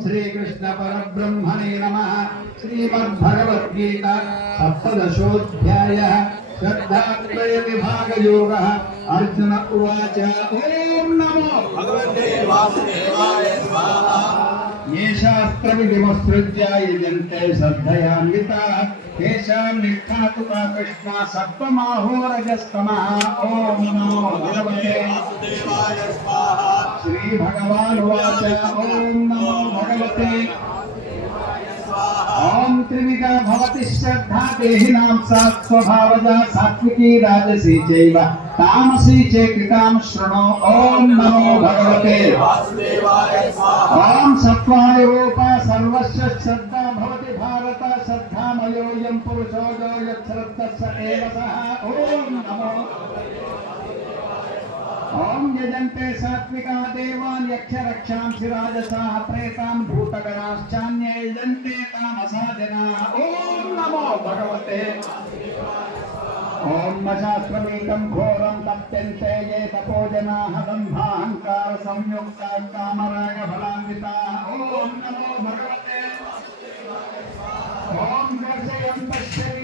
श्रीकृष्ण परब्रह्मणे नमः। श्रीमद्भगवद्गीता सप्तदशोऽध्यायः। श्रद्धात्रय विभाग योग अर्जुन उवाच ओम नमो भगवते वासुदेवाय स्वाहा ये शास्त्र विधिमसृज्य यजन्ते श्रद्धयान्विताः तेषां निष्ठातुका कृष्णा सप्तमाहोरजस्तमः ॐ नमो भगवते वासुदेवाय स्वाहा श्रीभगवानुवाच ॐ नमो भगवते ओम त्रिविधा भवति श्रद्धा देहि देहिनां सा स्वभावजा सात्विकी राजसी चैव। तामसी चेकिकां श्रणो ओम नमो भगवते। वासुदेवाय स्वाहा। ओम सत्वाय रूपा सर्वस्य श्रद्धा भवति भारत। श्रद्धामयोऽयं पुरुषो जो यच्छ्रद्धः स एव सः। ओम नमो। भगवते ॐ यजन्ते सात्विका देवान् यक्षरक्षांसि राजसाः प्रेतान् भूतगणाश्चान्ये यजन्ते तामसा जनाः ॐ नमो भगवते। ॐ मशाश्वमेकं घोरं तप्यन्ते ये तपो जनाः दम्भाहङ्कार संयुक्ता कामरागफलान्विताः ॐ नमो भगवते। ॐ दर्शयन्तः शरीरस्थं भूतग्राममचेतसः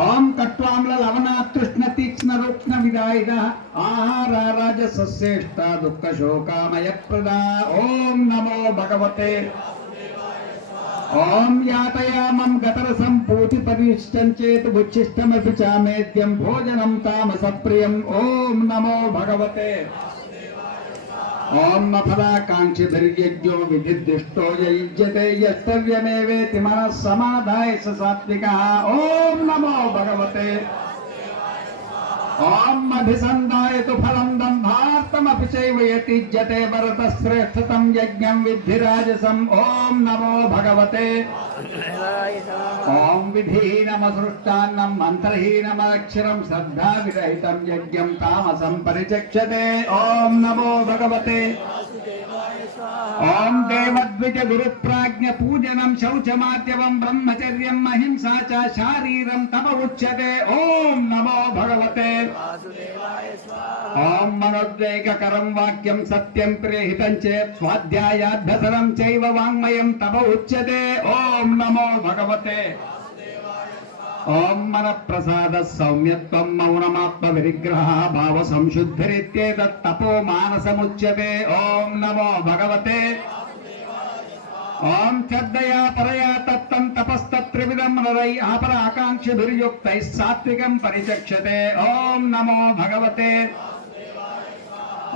ఆం తత్వాంల లవణ కృష్ణ తీక్ష్ణ రూక్ష్ణ విదాయిద ఆహారారాజ సస్యేష్ట దుఃఖ శోకామయ ప్రదా ఓం నమో భగవతే ఓం యాతయామం గతరసం పూతి పరిష్టం చేత్ ఉచ్ఛిష్టమపి చామేద్యం భోజనం తామసప్రియం ఓం నమో భగవతే ఓం మఫలాకాంక్షిభిర్యజ్ఞో విధిర్దిష్టో యజ్యతే యస్తవ్యమేవేతి మనః సమాధాయ సాత్విక. ఓం నమో భగవతే तु फलं दम्भार्थमपि चैव यतिज्यते भरतश्रेष्ठतं यज्ञं विद्धिराजसम् ॐ नमो भगवते ॐ विधीनमसृष्टान्नं मन्त्रहीनमक्षरं श्रद्धाविरहितं यज्ञं तामसं परिचक्षते ॐ नमो भगवते ॐ देवद्विज गुरुप्राज्ञ पूजनं शौचमाद्यवं ब्रह्मचर्यं महिंसा च शारीरं तप उच्यते ॐ తత్వోద్వేగకరం వాక్యం సత్యం ప్రేహితం చేత్ స్వాధ్యాయాభ్యసనం చైవ వాంగ్మయం తవ ఉచ్యతే. ఓం నమో భగవతే. ఓం మన ప్రసాద సౌమ్యత్వం మౌనమాత్మ విగ్రహ భావ సంశుద్ధిరిత్యేతత్ తపో మానసముచ్యతే. ఓం నమో భగవతే. ఓం చద్దయా పరయా తత్తం తపస్తత్రివిధం నరై ఆపర ఆకాంక్షభిర్యుక్తై సాత్వికం పరిచక్షతే. ఓం నమో భగవతే.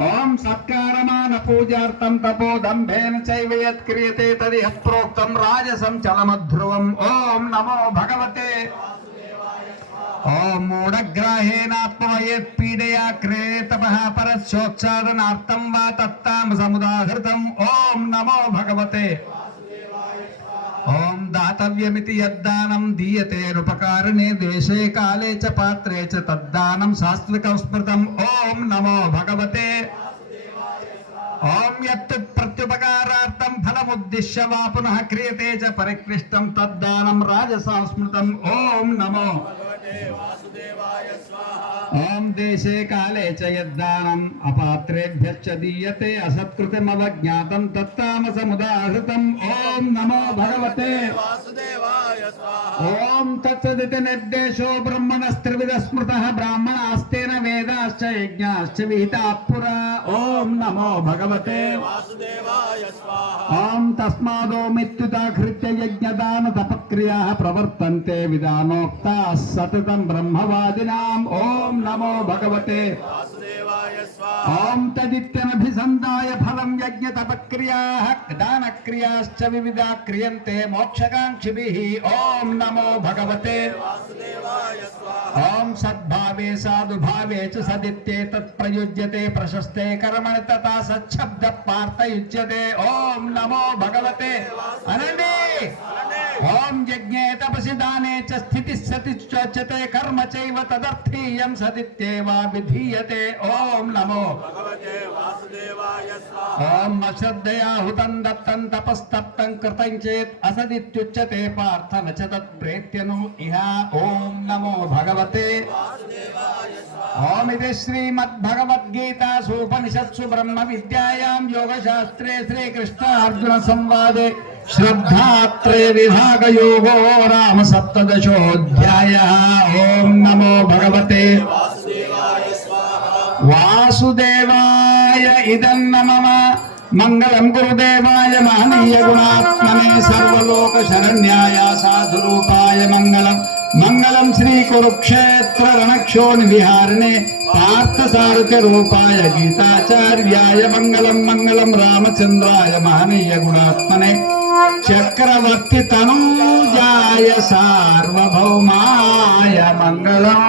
ఓం సత్కారమాన పూజార్థం తపోదంభేన చైవ యత్క్రియతే తదిహ ప్రోక్తం రాజసం చలమధ్రువం ఓం నమో భగవతే ఓం మూఢగ్రాహేనాత్మయేత్ పీడయా క్రేతపః పరశ్చోచ్చారణార్థం వా తత్తాం సముదాహృతం ఓం నమో భగవతే ఓం దాతవ్యమితి యద్దానం దీయతే దీయతేనుపకారిణే దేశే కాలే చ పాత్రే చ తద్దానం సాత్వికం స్మృతం. ఓం నమో భగవతే. ఓం యత్తు ప్రత్యుపకారార్థం ఫలముద్దిశ్య వా పునః క్రియతే చ పరిక్లిష్టం తద్దానం రాజసాంస్మృతం. ఓం నమో ॐ देशे काले च यद्दानम् अपात्रेभ्यश्च दीयते असत्कृतमवज्ञातं तत्तामसमुदाहृतम् ॐ नमो भगवते ॐ तत्सदिति निर्देशो ब्रह्मणस्त्रिविधस्मृतः ब्राह्मणास्तेन वेदाश्च यज्ञाश्च विहिताः पुरा ॐ नमो भगवते वासुदेवाय स्वाहा तस्मादो मित्युदाहृत्ययज्ञदानतपक्रियाः प्रवर्तन्ते विधानोक्ताः सततं ब्रह्मवादिनाम्। ॐ नमो भगवते। ॐ विविधा क्रियन्ते नमो भगवते। ॐ सद्भावे साधुभावे च सदित्येतत् प्रशस्ते कर्मणि तथा सच्छब्दः पार्थयुज्यते। ॐ नमो భగవతే. అనండి. ఓం యజ్ఞే తపసి దానే చ స్థితి సతి చోచ్యతే కర్మ చైవ తదర్థీయం సదిత్యేవా విధీయతే. ఓం నమో. ఓం అశ్రద్ధయా హుతం దత్తం తపస్తప్తం కృతం చేత్ అసదిత్యుచ్యతే పార్థ నచ తత్ ప్రేత్యను ఇహ. ఓం నమో భగవతే. వాసుదేవాయ ఓమితి శ్రీమద్భగవద్గీతాసూపనిషత్సు బ్రహ్మ విద్యాయాం యోగశాస్త్రే శ్రీకృష్ణార్జున సంవాదే శ్రద్ధాత్రే విభాగయోగో రామ సప్తదశోధ్యాయ ఓం నమో భగవతే. వాసుదేవాయ ఇదం నమ. మంగళం గురుదేవాయ మహనీయ గుణాత్మనే సర్వలోక శరణ్యాయ సాధురూపాయ మంగళం. మంగళం శ్రీ కురుక్షేత్ర రణక్షోణి విహారణే పార్థసారథి రూపాయ గీతాచార్యాయ మంగళం మంగళం రామచంద్రాయ మహనీయ గుణాత్మనే చక్రవర్తి తనూజాయ సార్వభౌమాయ మంగళం